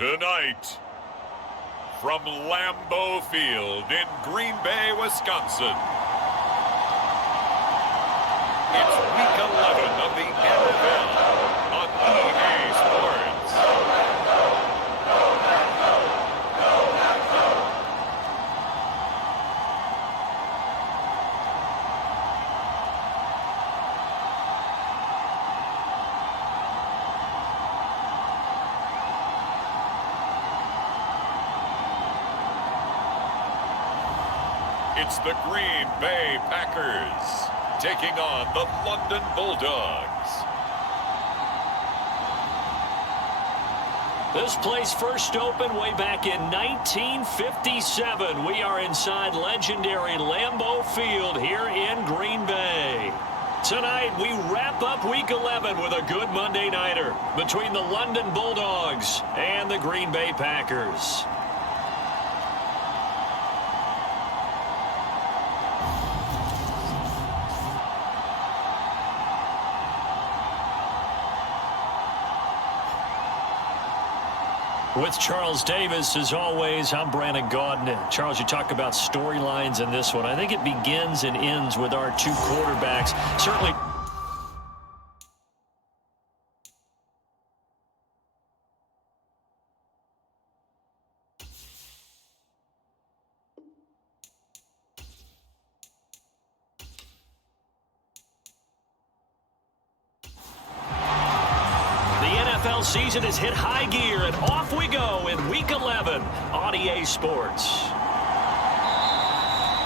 Tonight, from Lambeau Field in Green Bay, Wisconsin, it's Week 11 of the NFL on EA Sports. It's the Green Bay Packers taking on the London Bulldogs. This place first opened way back in 1957. We are inside legendary Lambeau Field here in Green Bay. Tonight, we wrap up Week 11 with a good Monday nighter between the London Bulldogs and the Green Bay Packers. With Charles Davis, as always, I'm Brandon Gaudin. Charles, you talk about storylines in this one. I think it begins and ends with our two quarterbacks. Certainly. Season has hit high gear, and off we go in Week 11 on EA Sports.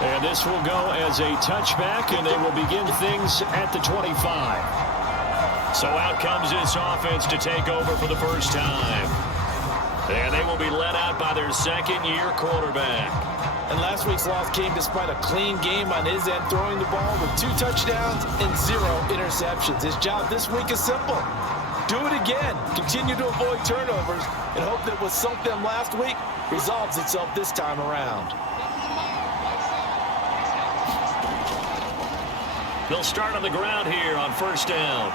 And this will go as a touchback, and they will begin things at the 25. So out comes this offense to take over for the first time. And they will be led out by their second-year quarterback. And last week's loss came despite a clean game on his end, throwing the ball with 2 touchdowns and 0 interceptions. His job this week is simple. Do it again. Continue to avoid turnovers and hope that what sunk them last week resolves itself this time around. They'll start on the ground here on first down.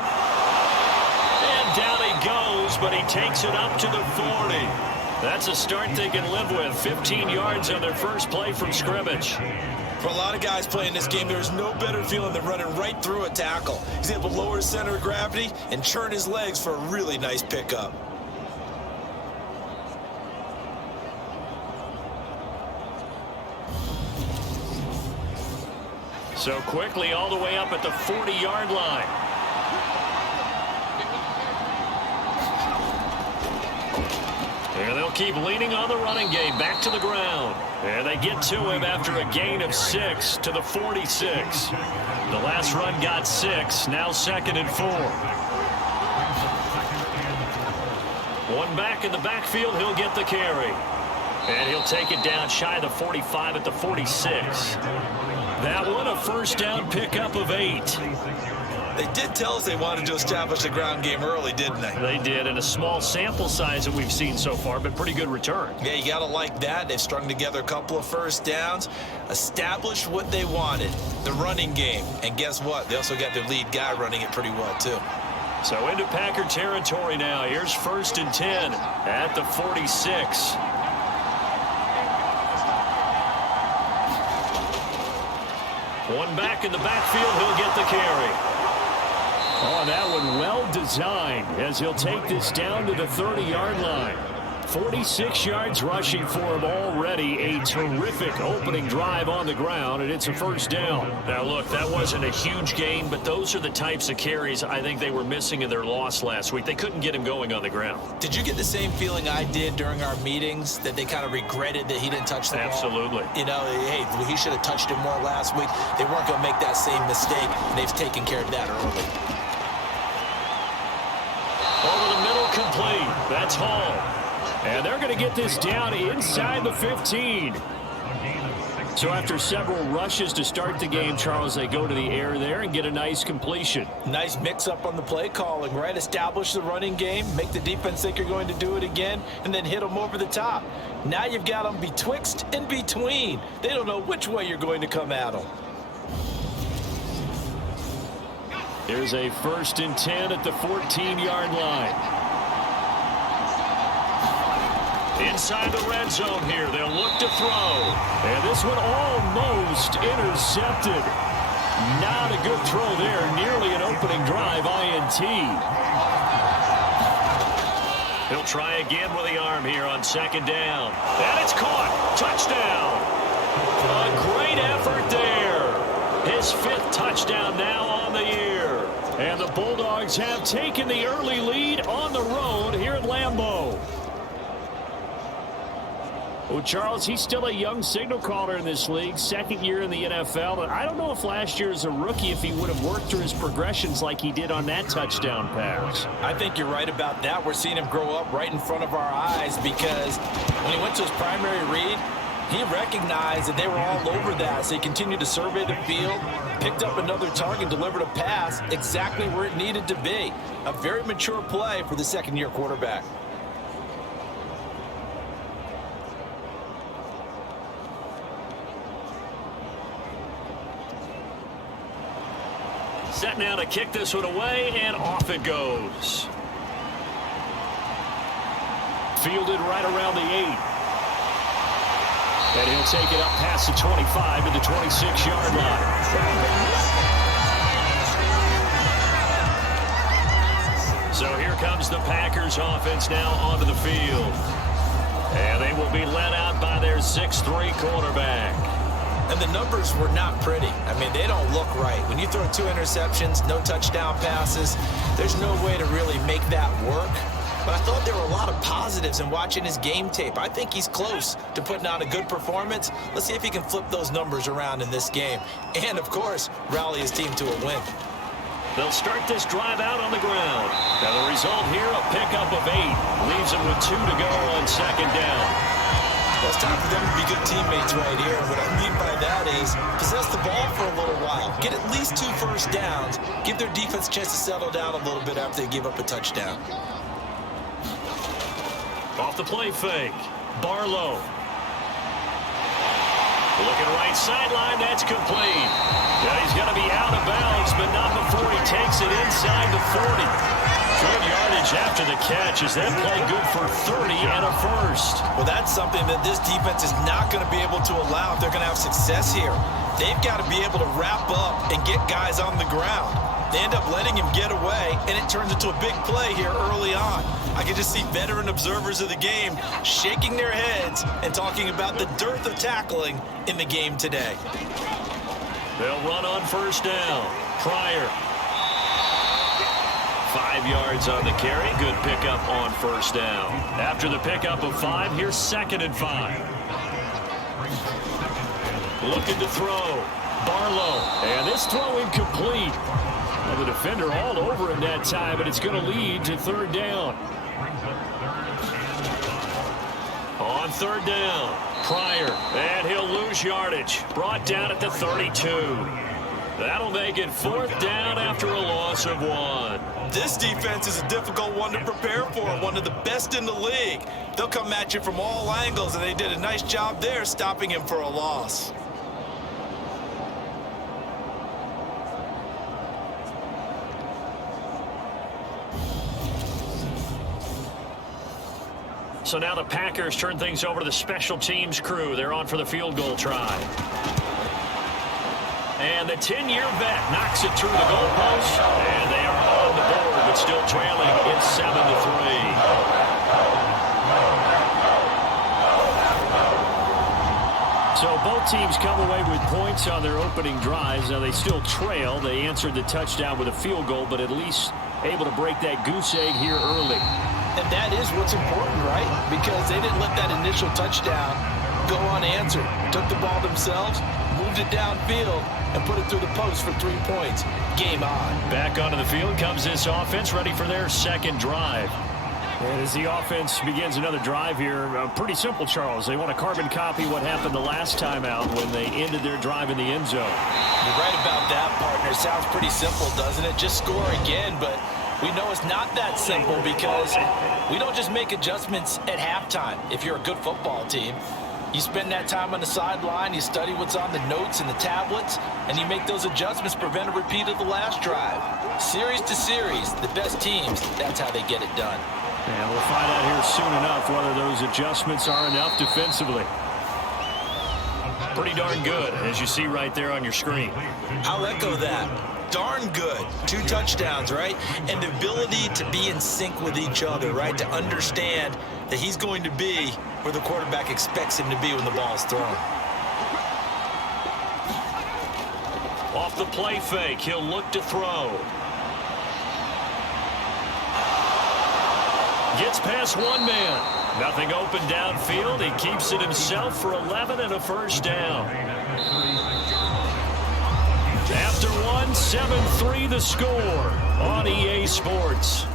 And down he goes, but he takes it up to the 40. That's a start they can live with. 15 yards on their first play from scrimmage. For a lot of guys playing this game, there's no better feeling than running right through a tackle. He's able to lower his center of gravity and churn his legs for a really nice pickup. So quickly all the way up at the 40-yard line. And they'll keep leaning on the running game back to the ground. And they get to him after a gain of 6 to the 46. The last run got 6, now 2nd and 4. One back in the backfield, he'll get the carry. And he'll take it down shy of the 45 at the 46. That one a first down pickup of 8. They did tell us they wanted to establish the ground game early, didn't they? They did, and a small sample size that we've seen so far, but pretty good return. Yeah, you got to like that. They've strung together a couple of first downs, established what they wanted, the running game. And guess what? They also got their lead guy running it pretty well, too. So into Packer territory now. Here's 1st and 10 at the 46. One back in the backfield, he'll get the carry. Oh, that one well designed as he'll take this down to the 30-yard line. 46 yards rushing for him already. A terrific opening drive on the ground, and it's a first down. Now, look, that wasn't a huge gain, but those are the types of carries I think they were missing in their loss last week. They couldn't get him going on the ground. Did you get the same feeling I did during our meetings, that they kind of regretted that he didn't touch the ball? Absolutely. You know, hey, he should have touched it more last week. They weren't going to make that same mistake, and they've taken care of that early. Over the middle, complete. That's Hall. And they're going to get this down inside the 15. So after several rushes to start the game, Charles, they go to the air there and get a nice completion. Nice mix-up on the play calling, right? Establish the running game, make the defense think you're going to do it again, and then hit them over the top. Now you've got them betwixt and between. They don't know which way you're going to come at them. Here's a 1st and 10 at the 14-yard line. Inside the red zone here. They'll look to throw. And this one almost intercepted. Not a good throw there. Nearly an opening drive INT. He'll try again with the arm here on second down. And it's caught. Touchdown. A great effort there. His 5th touchdown now on the year. And the Bulldogs have taken the early lead on the road here at Lambeau. Well, Charles, he's still a young signal caller in this league, 2nd year in the NFL. But I don't know if last year as a rookie, if he would have worked through his progressions like he did on that touchdown pass. I think you're right about that. We're seeing him grow up right in front of our eyes because when he went to his primary read, he recognized that they were all over that. So he continued to survey the field, picked up another target, delivered a pass exactly where it needed to be. A very mature play for the 2nd-year quarterback. Set now to kick this one away, and off it goes. Fielded right around the 8. And he'll take it up past the 25 to the 26-yard line. So here comes the Packers offense now onto the field. And they will be led out by their 6'3" quarterback. And the numbers were not pretty. I mean, they don't look right. When you throw 2 interceptions, no touchdown passes, there's no way to really make that work. But I thought there were a lot of positives in watching his game tape. I think he's close to putting on a good performance. Let's see if he can flip those numbers around in this game. And, of course, rally his team to a win. They'll start this drive out on the ground. Now the result here, a pickup of 8. Leaves them with 2 to go on second down. Well, it's time for them to be good teammates right here. What I mean by that is possess the ball for a little while. Get at least 2 first downs. Give their defense a chance to settle down a little bit after they give up a touchdown. Off the play fake. Barlow. Looking right sideline. That's complete. Yeah, he's going to be out of bounds, but not before he takes it inside the 40. Good yardage after the catch. Is that play good for 30 and a first? Well, that's something that this defense is not going to be able to allow if they're going to have success here. They've got to be able to wrap up and get guys on the ground. They end up letting him get away, and it turns into a big play here early on. I can just see veteran observers of the game shaking their heads and talking about the dearth of tackling in the game today. They'll run on first down. Pryor. 5 yards on the carry. Good pickup on first down. After the pickup of 5, here's 2nd and 5. Looking to throw. Barlow. And this throw incomplete. Well, the defender all over him that time, but it's going to lead to 3rd down. On 3rd down, Pryor. And he'll lose yardage. Brought down at the 32. That'll make it 4th down after a loss of 1. This defense is a difficult one to prepare for, one of the best in the league. They'll come at you from all angles, and they did a nice job there stopping him for a loss. So now the Packers turn things over to the special teams crew. They're on for the field goal try. And the 10-year vet knocks it through the goalpost. And they are on the board, but still trailing. It's 7-3. So both teams come away with points on their opening drives. Now they still trail. They answered the touchdown with a field goal, but at least able to break that goose egg here early. And that is what's important, right? Because they didn't let that initial touchdown go unanswered. Took the ball themselves, moved it downfield, and put it through the post for 3 points. Game on. Back onto the field comes this offense, ready for their 2nd drive. And as the offense begins another drive here, pretty simple, Charles. They want to carbon copy what happened the last time out when they ended their drive in the end zone. You're right about that, partner. Sounds pretty simple, doesn't it? Just score again, but we know it's not that simple because we don't just make adjustments at halftime. If you're a good football team, you spend that time on the sideline, you study what's on the notes and the tablets, and you make those adjustments, prevent a repeat of the last drive. Series to series, the best teams, that's how they get it done. And we'll find out here soon enough whether those adjustments are enough defensively. Pretty darn good, as you see right there on your screen. I'll echo that. Darn good. 2 touchdowns, right? And the ability to be in sync with each other, right? To understand that he's going to be where the quarterback expects him to be when the ball is thrown. Off the play fake, he'll look to throw. Gets past one man. Nothing open downfield. He keeps it himself for 11 and a first down. After one, 7-3 the score on EA Sports.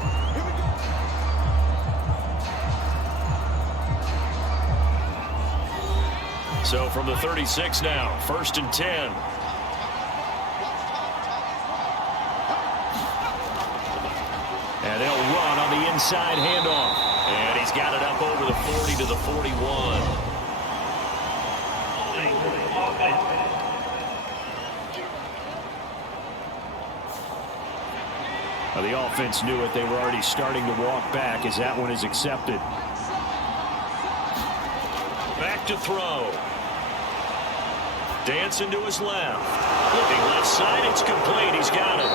So from the 36 now, 1st and 10. And they'll run on the inside handoff. And he's got it up over the 40 to the 41. Now the offense knew it. They were already starting to walk back as that one is accepted. Back to throw. Dancing to his left. Looking left side, it's complete. He's got it.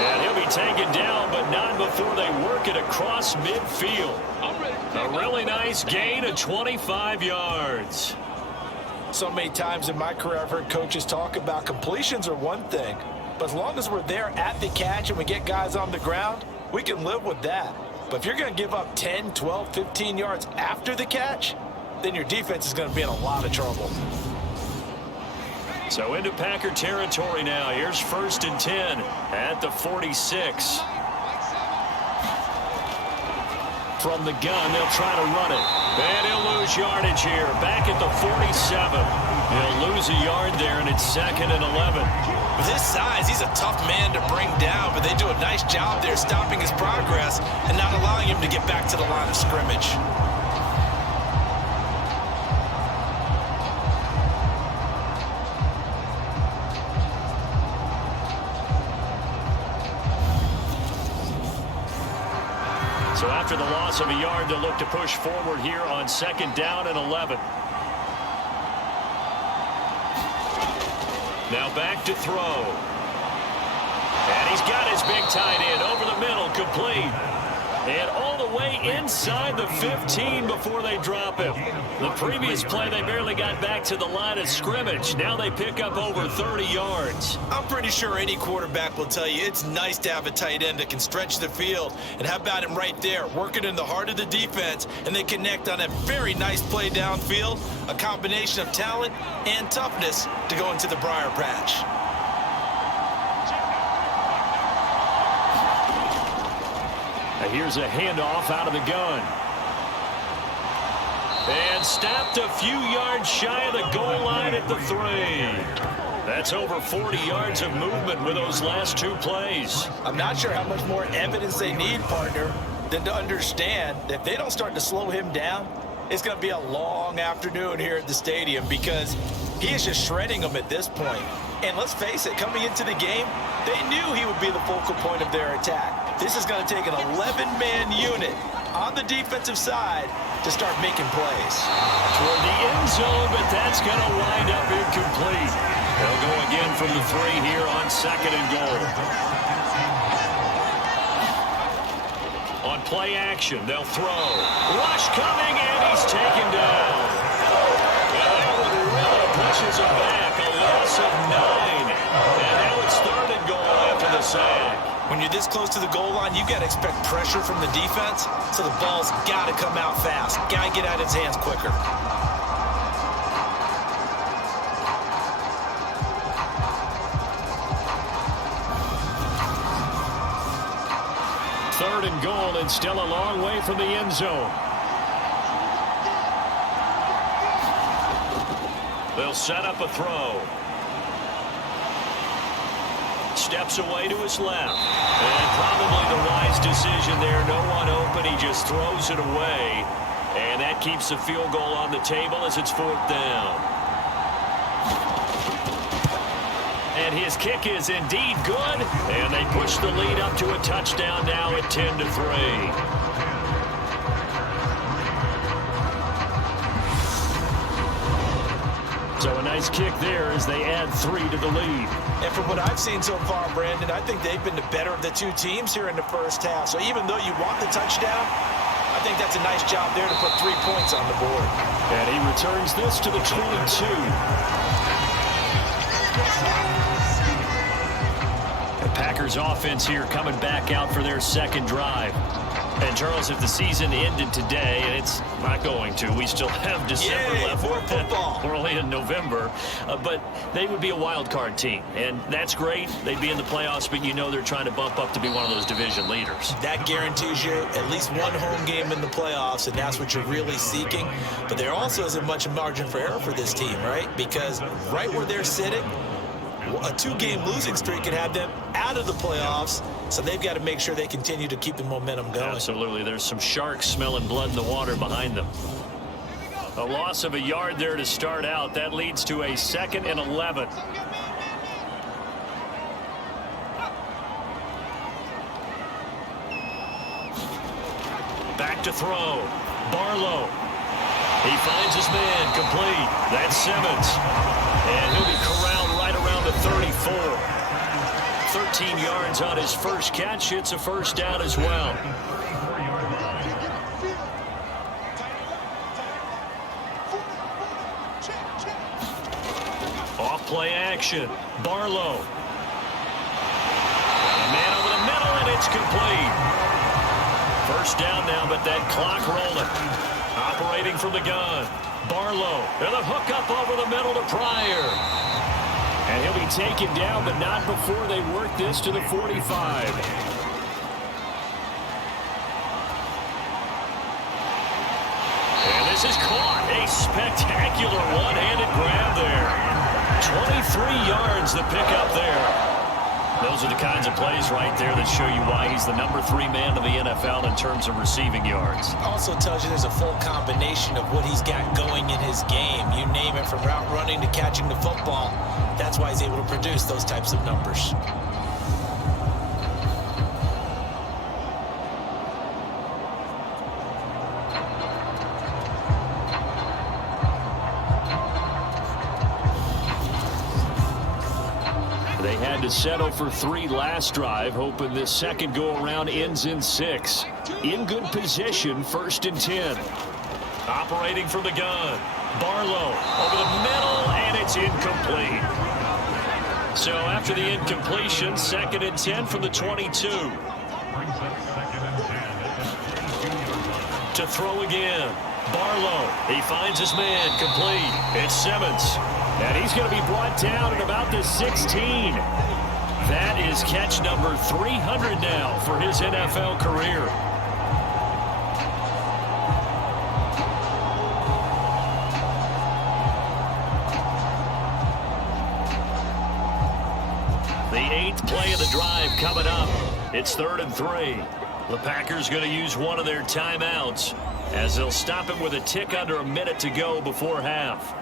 And he'll be taken down, but not before they work it across midfield. A really nice gain of 25 yards. So many times in my career, I've heard coaches talk about completions are one thing, but as long as we're there at the catch and we get guys on the ground, we can live with that. But if you're going to give up 10, 12, 15 yards after the catch, then your defense is going to be in a lot of trouble. So into Packer territory now. Here's 1st and 10 at the 46. From the gun, they'll try to run it. And he'll lose yardage here. Back at the 47. He'll lose a yard there, and it's 2nd and 11. With his size, he's a tough man to bring down, but they do a nice job there stopping his progress and not allowing him to get back to the line of scrimmage. So after the loss of a yard, they'll look to push forward here on 2nd down and 11. Now back to throw. And he's got his big tight end over the middle, complete. And all the way inside the 15 before they drop him. The previous play, they barely got back to the line of scrimmage. Now they pick up over 30 yards. I'm pretty sure any quarterback will tell you it's nice to have a tight end that can stretch the field. And how about him right there, working in the heart of the defense, and they connect on a very nice play downfield, a combination of talent and toughness to go into the briar patch. Here's a handoff out of the gun. And stopped a few yards shy of the goal line at the 3. That's over 40 yards of movement with those last 2 plays. I'm not sure how much more evidence they need, partner, than to understand that if they don't start to slow him down, it's going to be a long afternoon here at the stadium because he is just shredding them at this point. And let's face it, coming into the game, they knew he would be the focal point of their attack. This is going to take an 11-man unit on the defensive side to start making plays. Toward the end zone, but that's going to wind up incomplete. They'll go again from the 3 here on 2nd and goal. On play action, they'll throw. Rush coming, and he's taken down. And that one really pushes him back. A loss of 9. And now it's 3rd and goal after the sack. When you're this close to the goal line, you got to expect pressure from the defense, so the ball's got to come out fast. Got to get out of his hands quicker. Third and goal, and still a long way from the end zone. They'll set up a throw. Steps away to his left. And probably the wise decision there. No one open. He just throws it away. And that keeps the field goal on the table as it's 4th down. And his kick is indeed good. And they push the lead up to a touchdown now at 10-3. nice kick there as they add 3 to the lead. And from what I've seen so far, Brandon, I think they've been the better of the two teams here in the first half. So even though you want the touchdown, I think that's a nice job there to put 3 points on the board. And he returns this to the 22. The Packers offense here coming back out for their second drive. And, Charles, if the season ended today, and it's not going to, we still have December left. More football. We're only in November. But they would be a wild card team. And that's great. They'd be in the playoffs, but you know they're trying to bump up to be one of those division leaders. That guarantees you at least one home game in the playoffs, and that's what you're really seeking. But there also isn't much margin for error for this team, right? Because right where they're sitting, a 2-game losing streak can have them out of the playoffs, so they've got to make sure they continue to keep the momentum going. Absolutely. There's some sharks smelling blood in the water behind them. A loss of a yard there to start out. That leads to a 2nd and 11. Back to throw. Barlow. He finds his man complete. That's Simmons. And he'll be corralled right around the 34. 13 yards on his first catch. It's a first down as well. Off play action. Barlow. A man over the middle, and it's complete. First down now, but that clock rolling. Operating from the gun. Barlow. And a hook up over the middle to Pryor. And he'll be taken down, but not before they work this to the 45. And this is caught. A spectacular one-handed grab there. 23 yards the pickup there. Those are the kinds of plays right there that show you why he's the number 3 man in the NFL in terms of receiving yards. Also tells you there's a full combination of what he's got going in his game. You name it, from route running to catching the football. That's why he's able to produce those types of numbers. They had to settle for 3 last drive, hoping this second go-around ends in 6. In good position, 1st and 10. Operating from the gun. Barlow over the middle, and it's incomplete. So after the incompletion, 2nd and 10 from the 22. To throw again. Barlow, he finds his man, complete. It's Simmons. And he's going to be brought down at about the 16. That is catch number 300 now for his NFL career. The 8th play of the drive coming up. It's 3rd and 3. The Packers going to use one of their timeouts as they'll stop him with a tick under a minute to go before half.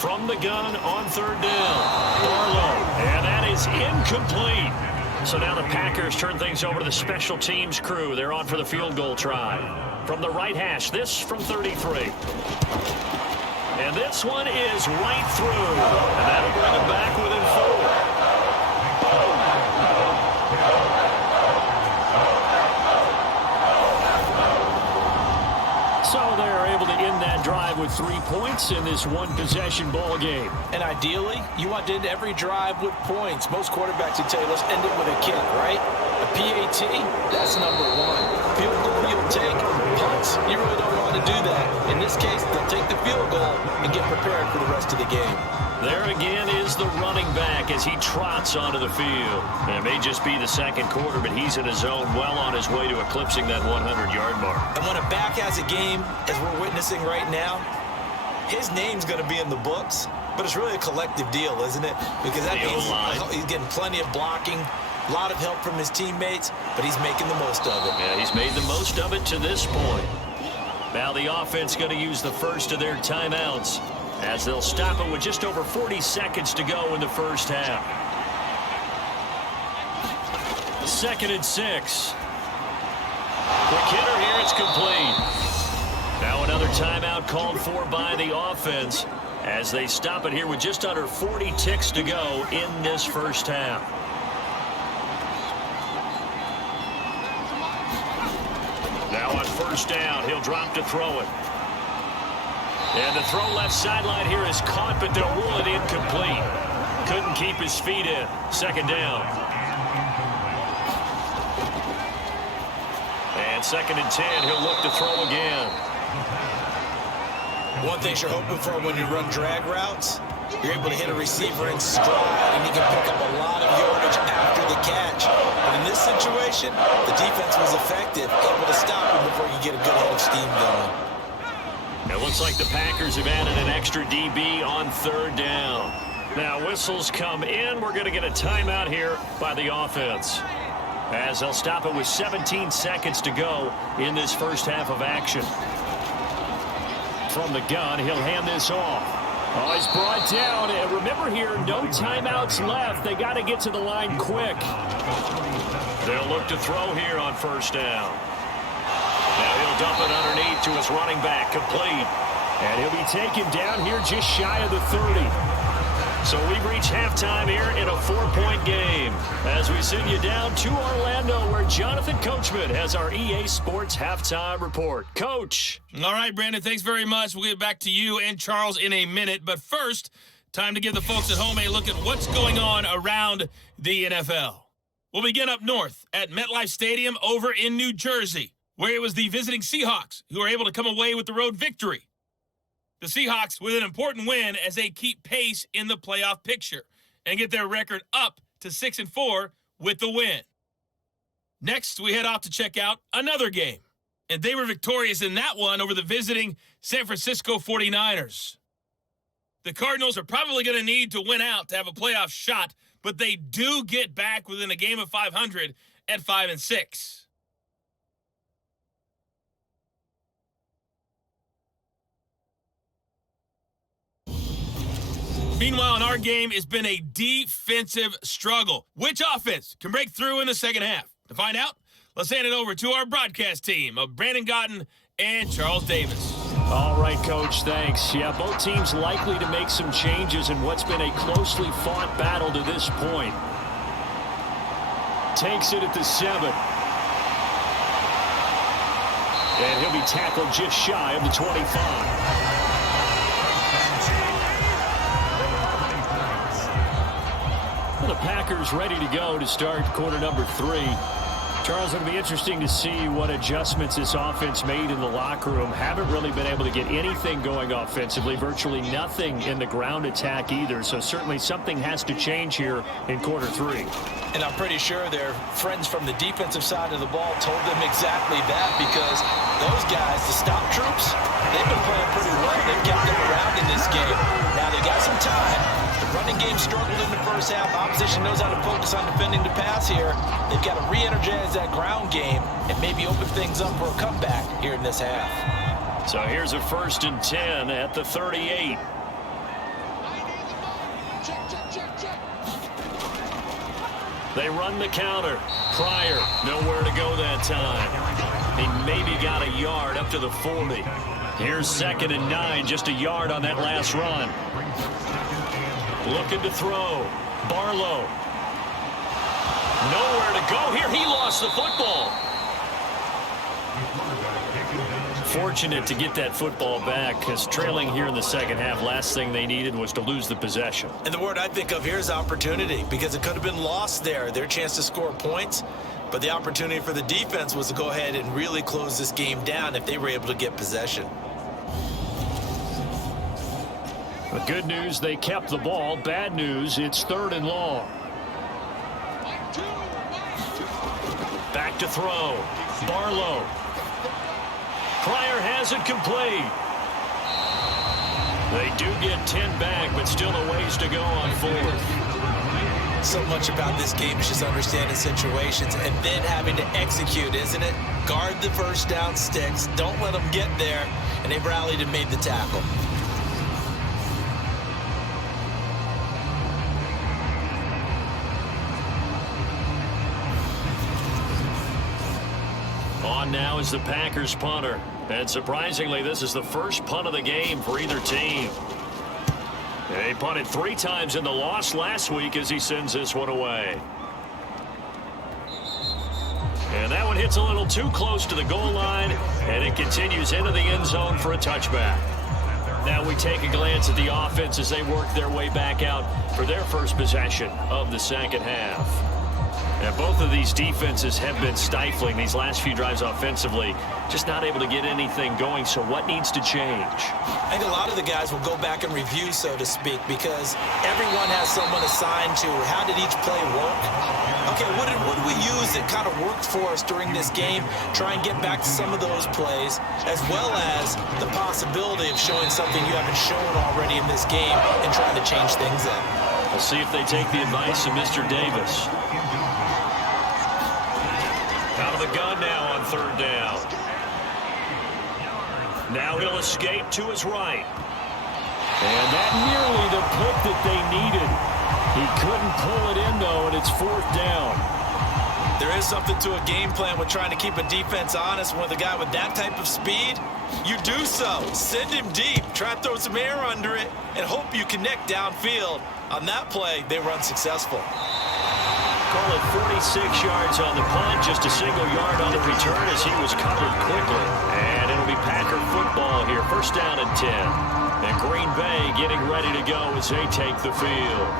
From the gun on 3rd down. Barlow. And that is incomplete. So now the Packers turn things over to the special teams crew. They're on for the field goal try. From the right hash, this from 33. And this one is right through. And that'll bring them back within 4. So they're able to end that drive with 3 points in this one-possession ball game. And ideally, you want to end every drive with points. Most quarterbacks would tell you, let's end it with a kick, right? A PAT, that's number 1. Field goal you'll take. Punts, you really don't want to do that. In this case, they'll take the field goal and get prepared for the rest of the game. There again is the running back as he trots onto the field. And it may just be the second quarter, but he's in his zone, well on his way to eclipsing that 100-yard mark. And when a back has a game, as we're witnessing right now, his name's going to be in the books, but it's really a collective deal, isn't it? Because that means he's getting plenty of blocking, a lot of help from his teammates, but he's making the most of it. Yeah, he's made the most of it to this point. Now the offense going to use the first of their timeouts as they'll stop it with just over 40 seconds to go in the first half. 2nd and 6. Quick hitter here, it's complete. Now another timeout called for by the offense as they stop it here with just under 40 ticks to go in this first half. Now on first down, he'll drop to throw it. And the throw left sideline here is caught, but they'll rule it incomplete. Couldn't keep his feet in. Second down. And 2nd and 10, he'll look to throw again. One thing you're hoping for when you run drag routes, you're able to hit a receiver in stride, and you can pick up a lot of yardage after the catch. But in this situation, the defense was effective, able to stop him before you get a good head of steam going. It looks like the Packers have added an extra DB on 3rd down. Now whistles come in. We're going to get a timeout here by the offense, as they'll stop it with 17 seconds to go in this first half of action. From the gun, he'll hand this off. Oh, he's brought down. And remember here, no timeouts left. They got to get to the line quick. They'll look to throw here on 1st down. Now he'll dump it underneath to his running back, complete. And he'll be taken down here just shy of the 30. So we've reached halftime here in a 4-point game as we send you down to Orlando, where Jonathan Coachman has our EA Sports halftime report. Coach. All right, Brandon, thanks very much. We'll get back to you and Charles in a minute. But first, time to give the folks at home a look at what's going on around the NFL. We'll begin up north at MetLife Stadium over in New Jersey, where it was the visiting Seahawks who were able to come away with the road victory. The Seahawks with an important win as they keep pace in the playoff picture and get their record up to 6-4 with the win. Next, we head off to check out another game, and they were victorious in that one over the visiting San Francisco 49ers. The Cardinals are probably going to need to win out to have a playoff shot, but they do get back within a game of 500 at 5-6. Meanwhile, in our game, it's been a defensive struggle. Which offense can break through in the second half? To find out, let's hand it over to our broadcast team of Brandon Gotten and Charles Davis. All right, Coach, thanks. Yeah, both teams likely to make some changes in what's been a closely fought battle to this point. Takes it at the 7. And he'll be tackled just shy of the 25. The Packers ready to go to start quarter number 3. Charles, it'll be interesting to see what adjustments this offense made in the locker room. Haven't really been able to get anything going offensively, virtually nothing in the ground attack either. So certainly something has to change here in quarter 3. And I'm pretty sure their friends from the defensive side of the ball told them exactly that, because those guys, the stop troops, they've been playing pretty well. They've kept them around in this game. Now they got some time. The running game struggled in the first half. Opposition knows how to focus on defending the pass here. They've got to re-energize that ground game and maybe open things up for a comeback here in this half. So here's a 1st and 10 at the 38. They run the counter. Pryor, nowhere to go that time. He maybe got a yard up to the 40. Here's 2nd and 9, just a yard on that last run. Looking to throw. Barlow. Nowhere to go here. He lost the football. Fortunate to get that football back, because trailing here in the second half, last thing they needed was to lose the possession. And the word I think of here is opportunity, because it could have been lost there. Their chance to score points, but the opportunity for the defense was to go ahead and really close this game down if they were able to get possession. The good news, they kept the ball. Bad news, it's 3rd and long. Back to throw. Barlow. Pryor has it complete. They do get 10 back, but still a ways to go on 4th. So much about this game is just understanding situations and then having to execute, isn't it? Guard the first down sticks. Don't let them get there. And they've rallied and made the tackle. On now is the Packers punter. And surprisingly, this is the first punt of the game for either team. They punted 3 times in the loss last week as he sends this one away. And that one hits a little too close to the goal line, and it continues into the end zone for a touchback. Now we take a glance at the offense as they work their way back out for their first possession of the second half. And both of these defenses have been stifling these last few drives offensively, just not able to get anything going. So what needs to change? I think a lot of the guys will go back and review, so to speak, because everyone has someone assigned to how did each play work. Okay, what did we use that kind of worked for us during this game? Try and get back to some of those plays, as well as the possibility of showing something you haven't shown already in this game and trying to change things up. We'll see if they take the advice of Mr. Davis. Out of the gun now on third down. Now he'll escape to his right. And that nearly the pick that they needed. He couldn't pull it in, though, and it's fourth down. There is something to a game plan with trying to keep a defense honest. With a guy with that type of speed, you do so. Send him deep. Try to throw some air under it and hope you connect downfield. On that play, they run successful. Call it 46 yards on the punt, just a single yard on the return as he was covered quickly. And it'll be Packer football here, first down and 10. And Green Bay getting ready to go as they take the field.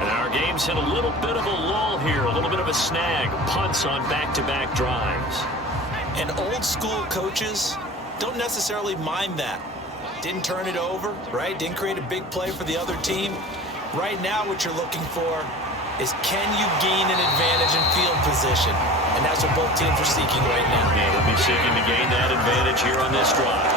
And our game's hit a little bit of a lull here, a little bit of a snag. Punts on back-to-back drives. And old school coaches don't necessarily mind that. Didn't turn it over, right? Didn't create a big play for the other team. Right now what you're looking for is can you gain an advantage in field position? And that's what both teams are seeking right now. Yeah, they'll be seeking to gain that advantage here on this drive.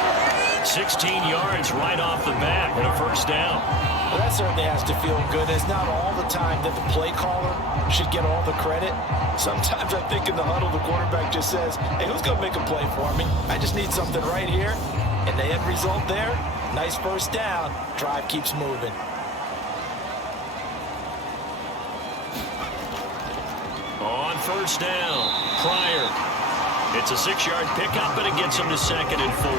16 yards right off the bat and a first down. Well, that certainly has to feel good. It's not all the time that the play caller should get all the credit. Sometimes I think in the huddle, the quarterback just says, hey, who's going to make a play for me? I just need something right here. And the end result there, nice first down. Drive keeps moving. On first down, Pryor. It's a 6-yard pickup, and it gets him to 2nd and 4.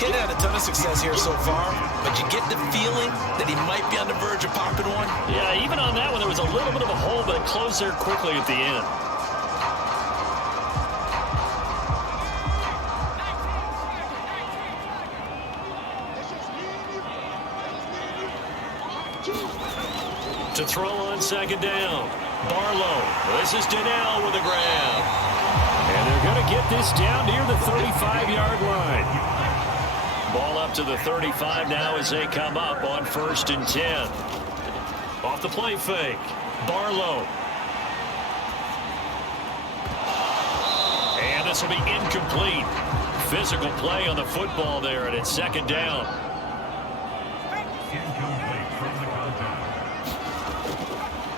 He's had a ton of success here so far, but you get the feeling that he might be on the verge of popping one. Yeah, even on that one, there was a little bit of a hole, but it closed there quickly at the end. To throw on second down, Barlow. This is Donnell with the grab. And they're going to get this down near the 35-yard line. Ball up to the 35 now as they come up on 1st and 10. Off the play fake, Barlow. And this will be incomplete. Physical play on the football there, and it's 2nd down.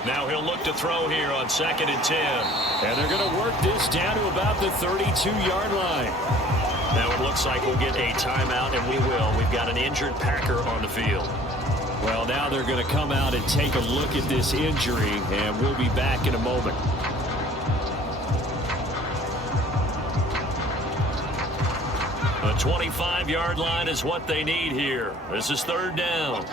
Now he'll look to throw here on 2nd and 10. And they're going to work this down to about the 32-yard line. Now it looks like we'll get a timeout, and we will. We've got an injured Packer on the field. Well, now they're going to come out and take a look at this injury, and we'll be back in a moment. The 25-yard line is what they need here. This is 3rd down.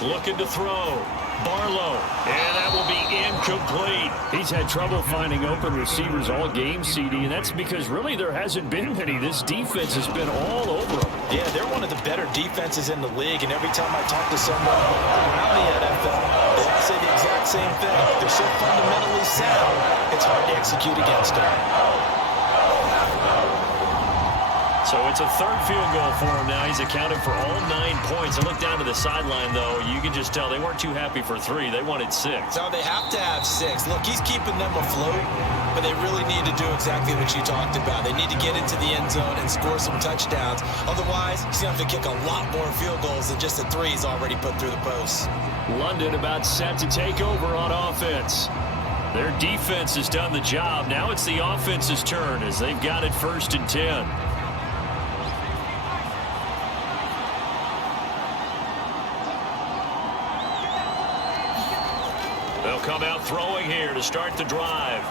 Looking to throw. Barlow. And that will be incomplete. He's had trouble finding open receivers all game, CD, and that's because really there hasn't been many. This defense has been all over them. Yeah, they're one of the better defenses in the league, and every time I talk to someone around the NFL, they all say the exact same thing. They're so fundamentally sound, it's hard to execute against them. So it's a 3rd field goal for him now. He's accounted for all 9 points. I look down to the sideline, though. You can just tell they weren't too happy for 3. They wanted 6. So they have to have 6. Look, he's keeping them afloat, but they really need to do exactly what you talked about. They need to get into the end zone and score some touchdowns. Otherwise, he's going to have to kick a lot more field goals than just the 3 he's already put through the posts. London about set to take over on offense. Their defense has done the job. Now it's the offense's turn as they've got it 1st and 10. They'll come out throwing here to start the drive.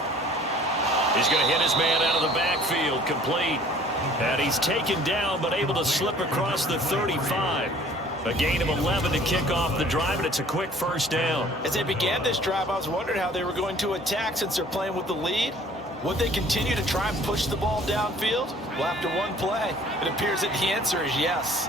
He's going to hit his man out of the backfield, complete. And he's taken down, but able to slip across the 35. A gain of 11 to kick off the drive, and it's a quick first down. As they began this drive, I was wondering how they were going to attack since they're playing with the lead. Would they continue to try and push the ball downfield? Well, after one play, it appears that the answer is yes.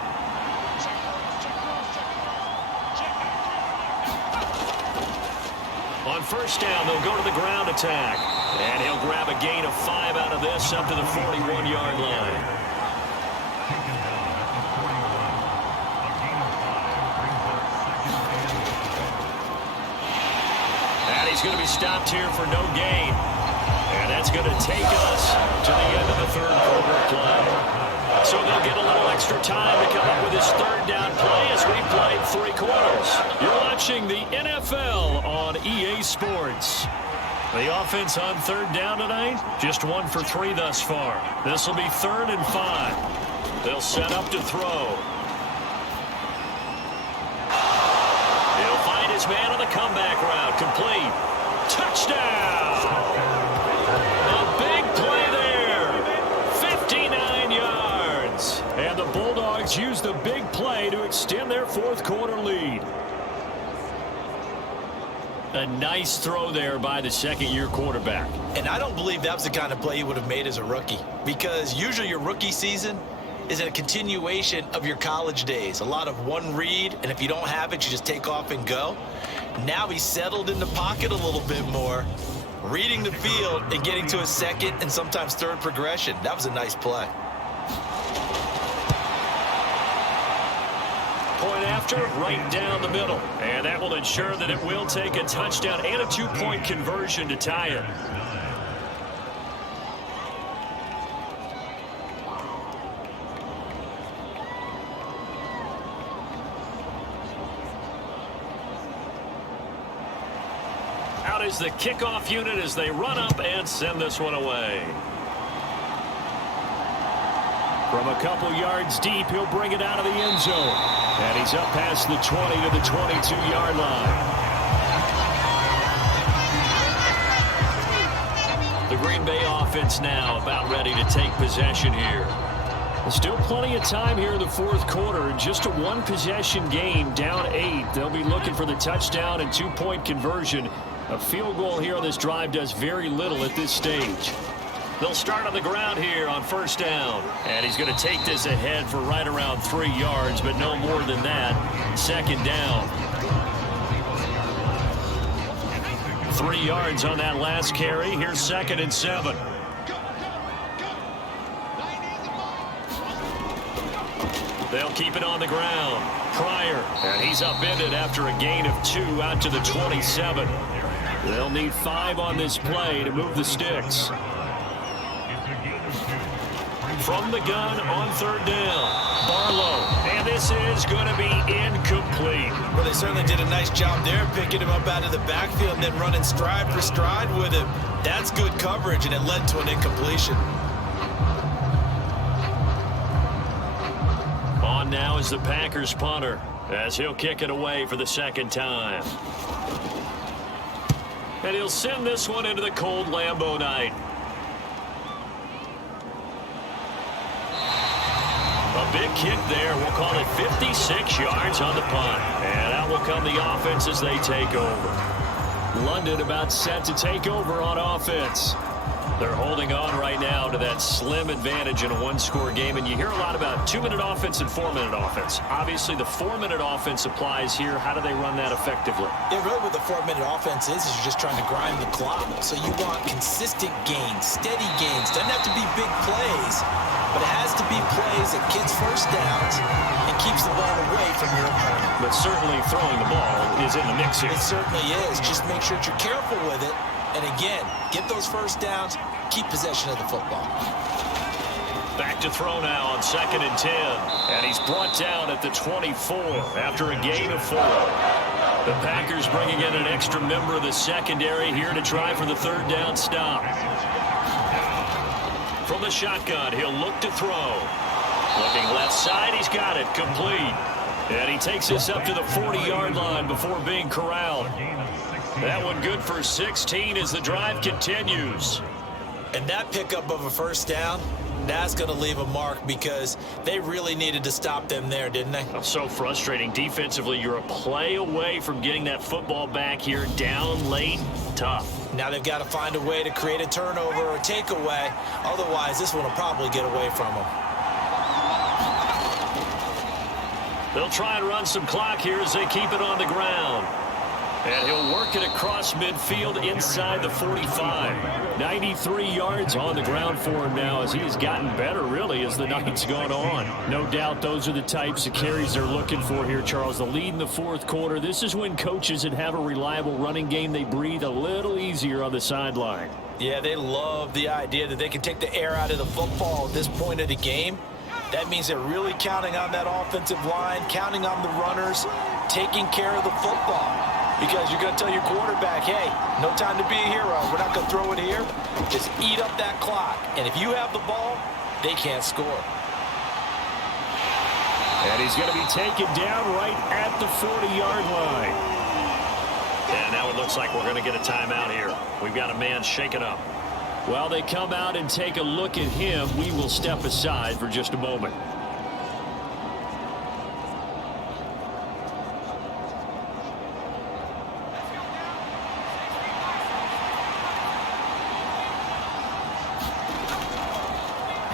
On first down, they'll go to the ground attack. And he'll grab a gain of 5 out of this up to the 41-yard line. And he's going to be stopped here for no gain. And that's going to take us to the end of the third quarter play. So they'll get a little extra time to come up with his third down play as we played 3 quarters. You're watching the NFL on EA Sports. The offense on third down tonight, just 1 for 3 thus far. This will be 3rd and 5. They'll set up to throw. He'll find his man on the comeback route, complete. Touchdown! A big play there. 59 yards. And the Bulldogs use the big play to extend their fourth quarter lead. A nice throw there by the second-year quarterback. And I don't believe that was the kind of play he would have made as a rookie, because usually your rookie season is a continuation of your college days. A lot of one read, and if you don't have it, you just take off and go. Now he's settled in the pocket a little bit more, reading the field and getting to a second and sometimes third progression. That was a nice play. Point after, right down the middle. And that will ensure that it will take a touchdown and a 2-point conversion to tie it. Out is the kickoff unit as they run up and send this one away. From a couple yards deep, he'll bring it out of the end zone. And he's up past the 20 to the 22-yard line. The Green Bay offense now about ready to take possession here. Still plenty of time here in the fourth quarter. Just a one-possession game, down 8. They'll be looking for the touchdown and 2-point conversion. A field goal here on this drive does very little at this stage. They'll start on the ground here on first down. And he's going to take this ahead for right around 3 yards, but no more than that. Second down. 3 yards on that last carry. Here's 2nd and 7. They'll keep it on the ground. Pryor, and he's upended after a gain of 2 out to the 27. They'll need 5 on this play to move the sticks. From the gun on third down, Barlow, and this is going to be incomplete. Well, they certainly did a nice job there, picking him up out of the backfield and then running stride for stride with him. That's good coverage, and it led to an incompletion. On now is the Packers punter, as he'll kick it away for the second time. And he'll send this one into the cold Lambeau night. A big kick there. We'll call it 56 yards on the punt. And out will come the offense as they take over. London about set to take over on offense. They're holding on right now to that slim advantage in a one-score game. And you hear a lot about 2-minute offense and 4-minute offense. Obviously, the 4-minute offense applies here. How do they run that effectively? Yeah, really what the 4-minute offense is you're just trying to grind the clock. So you want consistent gains, steady gains. Doesn't have to be big plays, but it has to be plays that gets first downs and keeps the ball away from your opponent. But certainly throwing the ball is in the mix here. It certainly is. Just make sure that you're careful with it. And again, get those first downs, keep possession of the football. Back to throw now on 2nd and 10. And he's brought down at the 24 after a gain of 4. The Packers bringing in an extra member of the secondary here to try for the third down stop. From the shotgun, he'll look to throw. Looking left side, he's got it, complete. And he takes this up to the 40-yard line before being corralled. That one good for 16 as the drive continues. And that pickup of a first down, that's going to leave a mark because they really needed to stop them there, didn't they? So frustrating. Defensively, you're a play away from getting that football back here down late. Tough. Now they've got to find a way to create a turnover or takeaway. Otherwise, this one will probably get away from them. They'll try and run some clock here as they keep it on the ground. And he'll work it across midfield inside the 45. 93 yards on the ground for him now as he has gotten better, really, as the night's gone on. No doubt those are the types of carries they're looking for here, Charles. The lead in the fourth quarter. This is when coaches that have a reliable running game, they breathe a little easier on the sideline. Yeah, they love the idea that they can take the air out of the football at this point of the game. That means they're really counting on that offensive line, counting on the runners, taking care of the football. Because you're going to tell your quarterback, hey, no time to be a hero. We're not going to throw it here. Just eat up that clock. And if you have the ball, they can't score. And he's going to be taken down right at the 40-yard line. And now it looks like we're going to get a timeout here. We've got a man shaken up. While they come out and take a look at him, we will step aside for just a moment.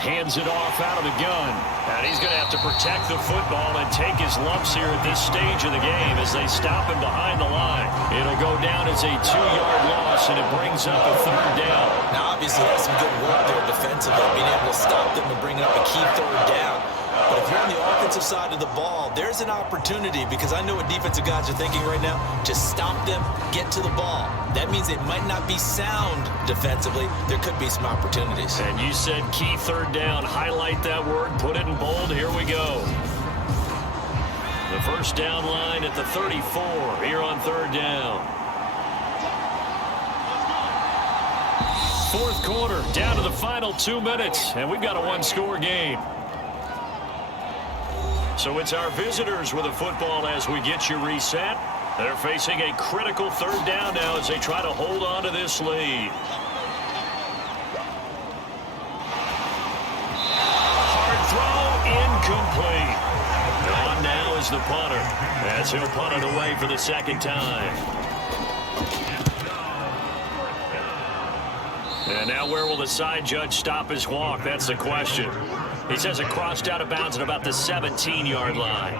Hands it off out of the gun. And he's going to have to protect the football and take his lumps here at this stage of the game as they stop him behind the line. It'll go down as a 2-yard loss, and it brings up a third down. Now, obviously, that's some good work there defensively, being able to stop them and bring up a key third down. But if you're on the offensive side of the ball, there's an opportunity because I know what defensive guys are thinking right now. Just stop them, get to the ball. That means it might not be sound defensively. There could be some opportunities. And you said key third down. Highlight that word. Put it in bold. Here we go. The first down line at the 34 here on third down. Fourth quarter, down to the final 2 minutes, and we've got a one-score game. So it's our visitors with the football as we get you reset. They're facing a critical third down now as they try to hold on to this lead. Hard throw, incomplete. On now is the punter, as he'll punt it away for the second time. And now where will the side judge stop his walk? That's the question. He says it crossed out of bounds at about the 17-yard line.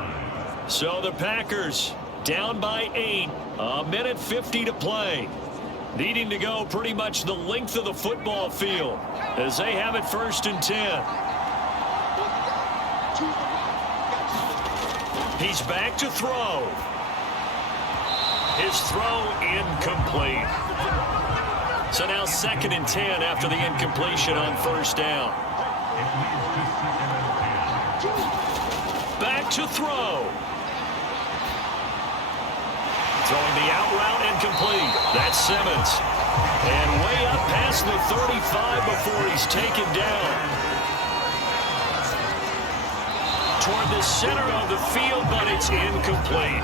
So the Packers down by 8, a minute 50 to play. Needing to go pretty much the length of the football field as they have it first and 10. He's back to throw. His throw incomplete. So now second and 10 after the incompletion on first down. Back to throw. Throwing the out route incomplete. That's Simmons. And way up past the 35 before he's taken down. Toward the center of the field, but it's incomplete.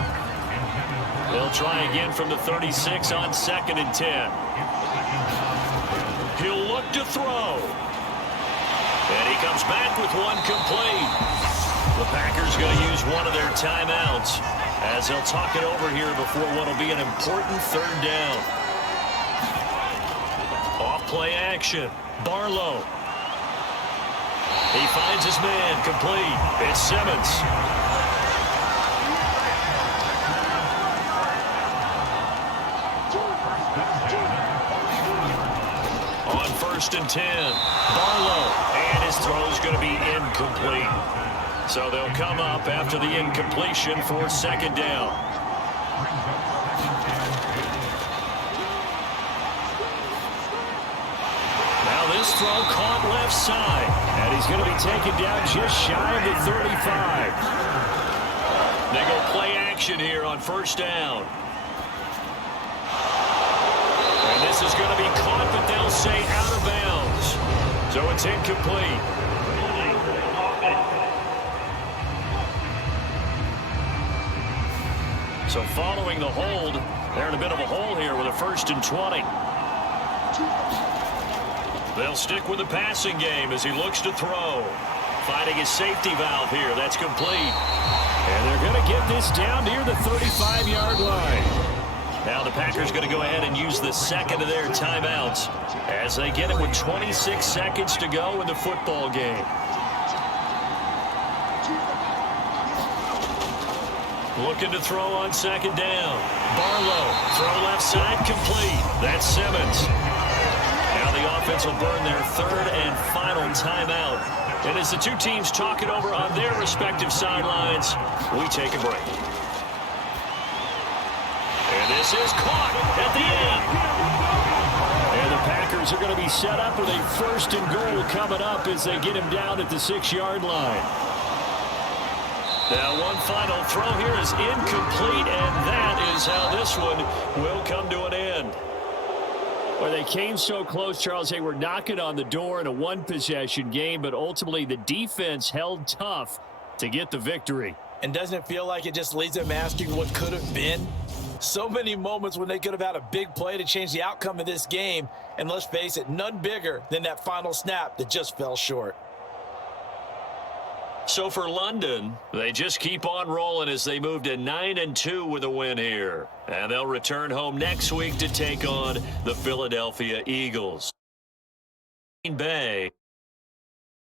They'll try again from the 36 on second and 10. He'll look to throw. And he comes back with one complete. The Packers going to use one of their timeouts as they'll talk it over here before what will be an important third down. Off play action. Barlow. He finds his man complete. It's Simmons. On first and 10, Barlow, and his throw is going to be incomplete. So they'll come up after the incompletion for second down. Now this throw caught left side, and he's going to be taken down just shy of the 35. They go play action here on first down. And this is going to be caught, but they'll say out of bounds. So it's incomplete. So following the hold, they're in a bit of a hole here with a first and 20. They'll stick with the passing game as he looks to throw. Finding his safety valve here. That's complete. And they're going to get this down near the 35-yard line. Now the Packers going to go ahead and use the second of their timeouts as they get it with 26 seconds to go in the football game. Looking to throw on second down. Barlow, throw left side, complete. That's Simmons. Now the offense will burn their third and final timeout. And as the two teams talk it over on their respective sidelines, we take a break. And this is caught at the end. And the Packers are going to be set up with a first and goal coming up as they get him down at the 6-yard line. Now one final throw here is incomplete, and that is how this one will come to an end. Well, they came so close, Charles. They were knocking on the door in a one-possession game, but ultimately the defense held tough to get the victory. And doesn't it feel like it just leaves them asking what could have been? So many moments when they could have had a big play to change the outcome of this game, and let's face it, none bigger than that final snap that just fell short. So for London, they just keep on rolling as they move to 9-2 with a win here. And they'll return home next week to take on the Philadelphia Eagles. Green Bay